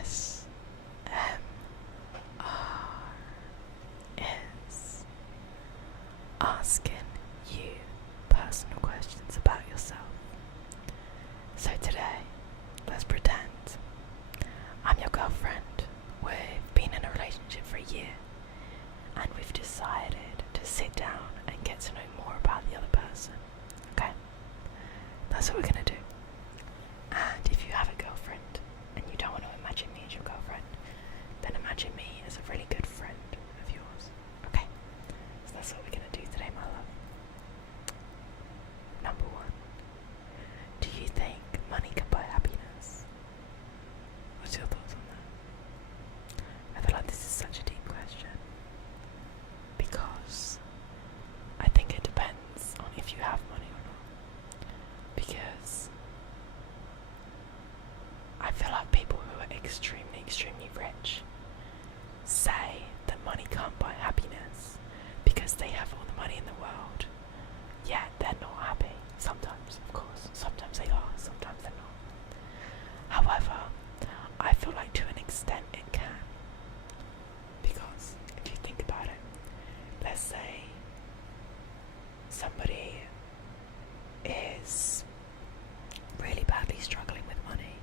is asking you personal questions about yourself. So today, let's pretend I'm your girlfriend. We've been in a relationship for a year, and we've decided to sit down and get to know more about the other person. Okay? That's what we're gonna do. And if you have a girlfriend and you don't want to imagine me as your girlfriend, then imagine me as a really good friend of yours. Okay? So that's what we're gonna do today, my love. Number one, do you think money can buy happiness? What's your thoughts on that? I feel like this is such a deep question, because I think it depends on if you have money or not. Because I feel like people who are extremely, extremely rich say that money can't buy happiness because they have all the money in the world, yet they're not happy. Sometimes, of course. Sometimes they are, sometimes they're not. However, I feel like to an extent it can. Because if you think about it, let's say somebody is really badly struggling with money.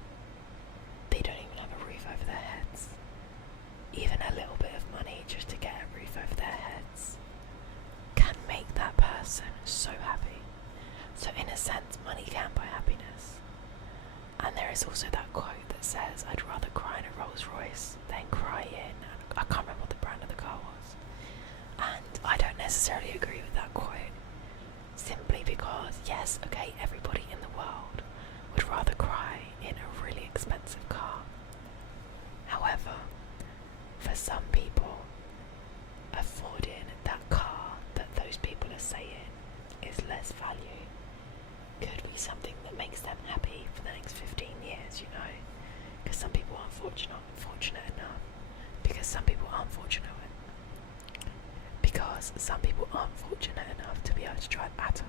They don't even have a roof over their heads. Even a little bit of money just to get a roof over their heads can make that person so happy. So in a sense, money can buy happiness. And there is also that quote that says, I'd rather cry in a Rolls Royce than cry in, I can't remember what the brand of the car was. And I don't necessarily agree with that quote, simply because, yes, okay, everybody in the world would rather cry in a really expensive car. However, for some people, affording that car that those people are saying is less value could be something that makes them happy for the next 15 years, you know? Because some people aren't fortunate enough. Because some people aren't fortunate Because some people aren't fortunate enough to be able to drive at all.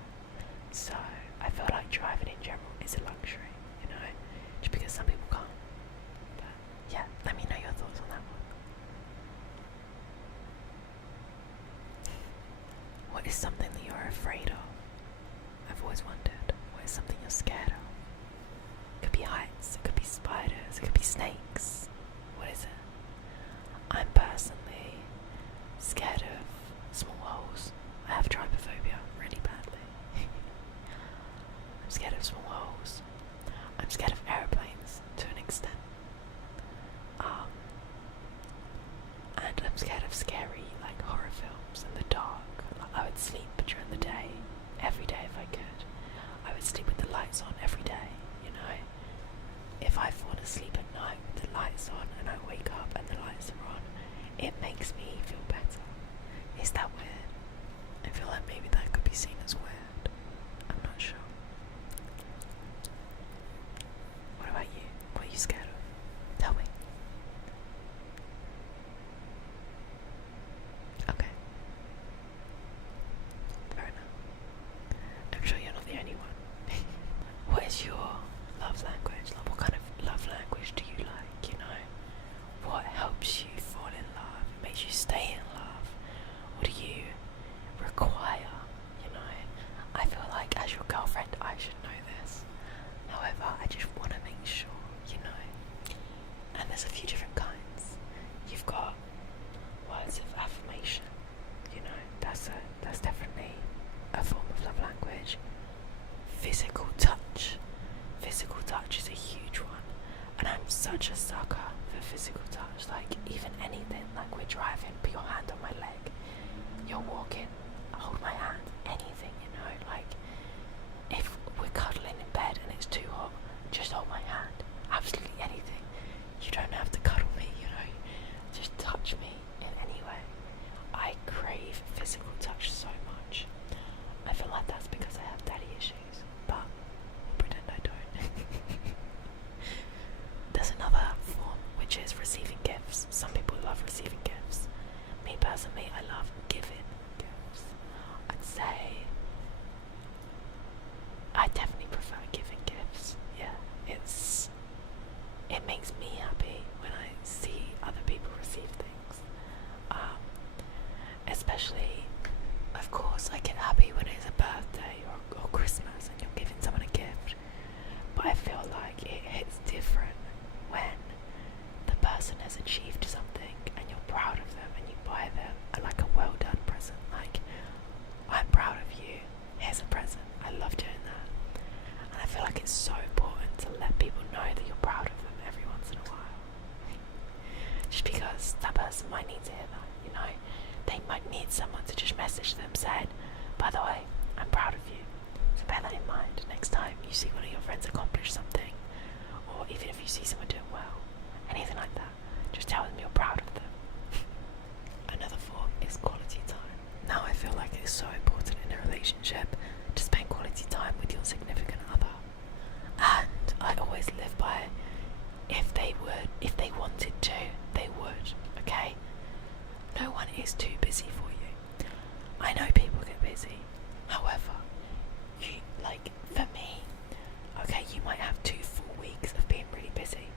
So, I feel like driving in general is a luxury, you know? Just because some people can't. But, yeah, let me know your thoughts on that one. What is something that you're afraid of? I've always wondered, what is something you're scared of? It could be heights, it could be spiders, it could be snakes. What is it? I'm personally scared of small holes. I have trypophobia really badly. I'm scared of small holes. I'm scared of aeroplanes to an extent. And I'm scared of scary, like, horror films in the dark. Like, I would sleep during the day, every day if I could. I would sleep with the lights on every day, you know? If I fall asleep at night with the lights on and I wake up and the lights are on, it makes me feel better. Is that weird? I feel like maybe that could be seen as weird. I'm not sure. What about you? What are you scared of? Tell me. Okay. Fair enough. I'm sure you're not the only one. What is your love language? Like, what kind of love language do you like, you know? What helps you fall in love? It makes you stay in love? What do you require, you know? I feel like as your girlfriend I should know this. However, I just want to make sure, you know? And there's a few different kinds. You've got words of affirmation, you know? That's definitely a form of love language. Physical touch. Physical touch is a huge one, and I'm such a sucker for physical touch. Like, even anything, like we're driving, put your hand on my leg, you're walking, hold my hand, anything, you know? Like, if we're cuddling in bed and it's too hot, just hold my hand. Absolutely anything. You don't have to cuddle me, you know? Just touch me in any way. I crave physical touch so much. I feel like that's because I have daddy issues, but I'll pretend I don't. There's another form, which is receiving gifts. Some people love receiving gifts. Me personally, I love giving gifts. I'd say I definitely prefer giving gifts. Yeah, it's might need to hear that, you know. They might need someone to just message them saying, by the way, I'm proud of you. So bear that in mind next time you see one of your friends accomplish something, or even if you see someone doing well, anything like that, just tell them you're proud of them. Another form is quality time. Now I feel like it's so important in a relationship to spend quality time with your significant other. And I always live by, if they wanted to, they would, okay? No one is too busy for you. I know people get busy. However, for me, okay, you might have 2 full weeks of being really busy.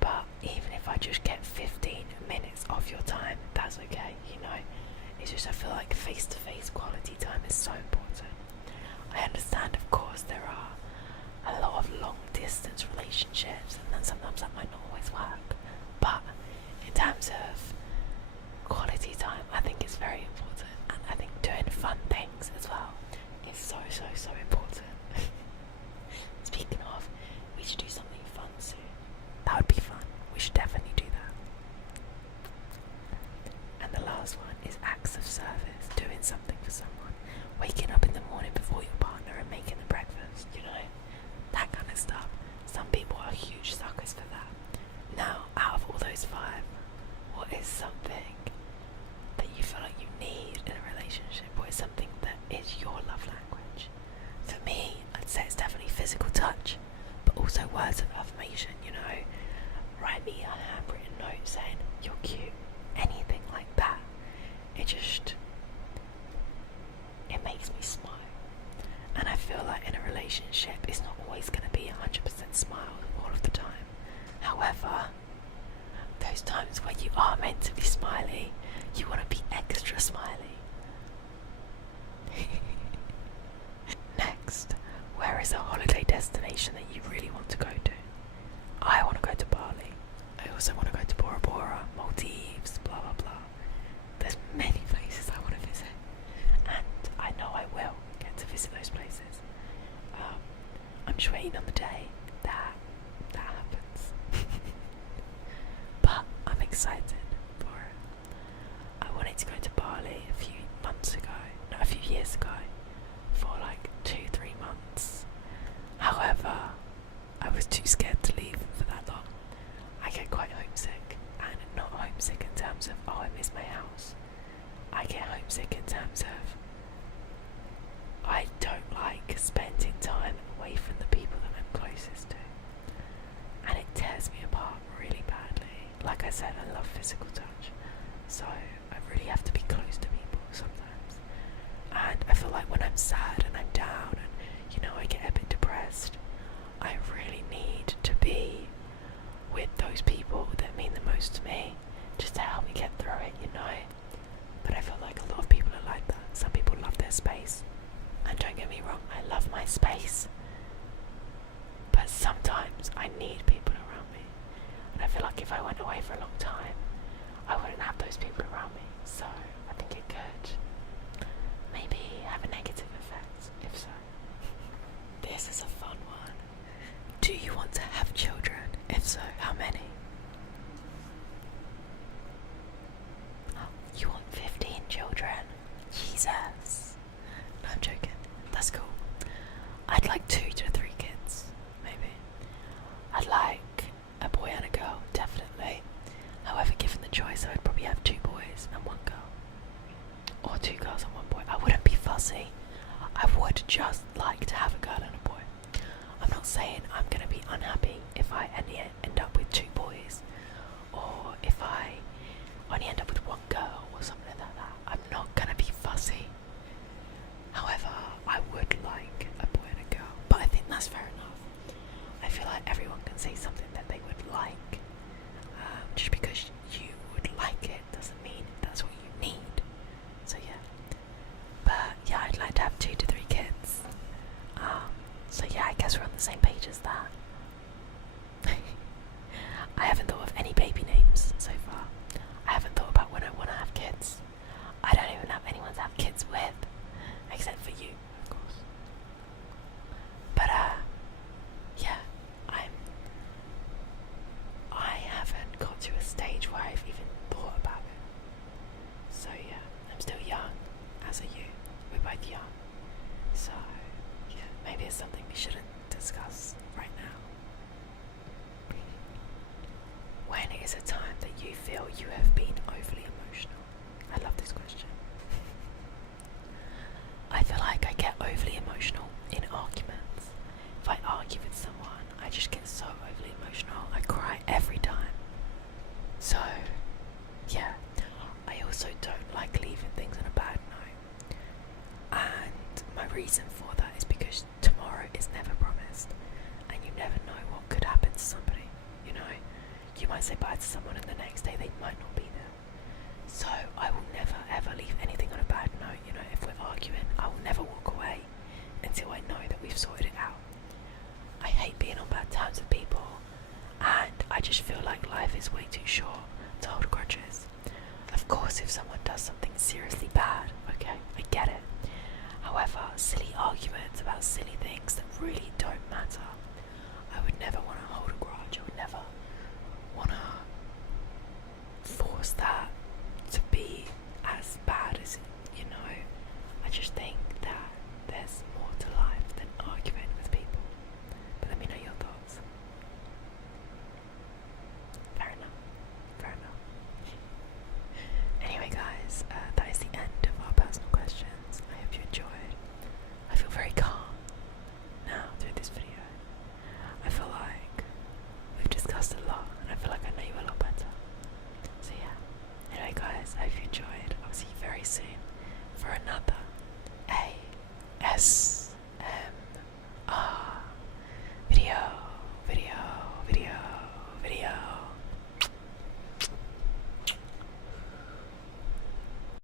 But even if I just get 15 minutes of your time, that's okay, you know? It's just I feel like face-to-face quality time is so important. I understand, of course, there are a lot of long-distance relationships, and then sometimes that might not always work. But in terms of quality time, I think it's very important, and I think doing fun things as well is so important. Speaking of, we should do something fun soon. That would be fun. We should definitely do that. And the last one is acts of service, doing something for someone. Waking up in the morning before your partner and making the breakfast, you know, that kind of stuff. Some people are huge suckers for that. Now, out of all those 5, what is something that you feel like you need in a relationship? What is something that is your love language? For me, I'd say it's definitely physical touch, but also words of affirmation, you know. Write me a handwritten note saying, you're cute, anything like that. It makes me smile. And I feel like in a relationship, it's not always going to be 100% smile all of the time. However, those times where you are meant to be smiley, you want to be extra smiley. Next, where is a holiday destination that you really want to go to? I want to go to Bali. I also want to go to Bora Bora, Maldives, blah blah blah. There's many places I want to visit, and I know I will get to visit those places. I'm just waiting on the day that happens. But I'm excited for it. I wanted to go to Bali a few years ago, for like 2-3 months. However, I was too scared to leave for that long. I get quite homesick, and not homesick in terms of, oh, I miss my house. I get homesick in terms of, I don't like spending time away from the people that I'm closest to. And it tears me apart really badly. Like I said, I love physical touch, so I really have to be close to people sometimes. And I feel like when I'm sad and I'm down and, you know, I get a bit depressed, I really need to be with those people that mean the most to me, just to help me get through it, you know. But I feel like a lot of people are like that. Some people love their space. And don't get me wrong, I love my space. But sometimes I need people around me. And I feel like if I went away for a long time, I wouldn't have those people around me. So I think it could maybe have a negative effect, if so. This is a fun one. Do you want to have children? If so, how many? You want 15 children? Jesus. No, I'm joking. That's cool. I'd like 2 to 3 kids, maybe. I'd like a boy and a girl, definitely. However, given the choice, I'd probably have 2 boys and 1 girl. Or 2 girls and 1 boy. I wouldn't be fussy. I would just like to have a girl and a boy. I'm not saying I'm going to be unhappy if I end up with 2 boys, or if I only end up with 1 girl or something like that. I'm not going to be fussy. However, I would like a boy and a girl, but I think that's fair enough. I feel like everyone can say something that they would like. Just because you would like it doesn't mean that's what you need. So yeah. But yeah, I'd like to have 2 to 3 kids. So yeah, I guess we're on the same page as that. I haven't thought of any baby names so far. I haven't thought about when I want to have kids. I don't even have anyone to have kids with, except for you, of course. But yeah, I haven't got to a stage where I've even thought is a time that you feel you have been overly emotional? I love this question. I feel like I get overly emotional in arguments. If I argue with someone, I just get so overly emotional. I cry every time. So, yeah. I also don't like leaving things on a bad note. And my reason for that is because tomorrow is never promised. And you never know what could happen to somebody. You know? You might say bye to someone and the next day they might not be there. So I will never ever leave anything on a bad note. You know, if we're arguing, I will never walk away until I know that we've sorted it out. I hate being on bad terms with people, and I just feel like life is way too short to hold grudges. Of course, if someone does something seriously bad, okay, I get it. However, silly arguments about silly things that really don't matter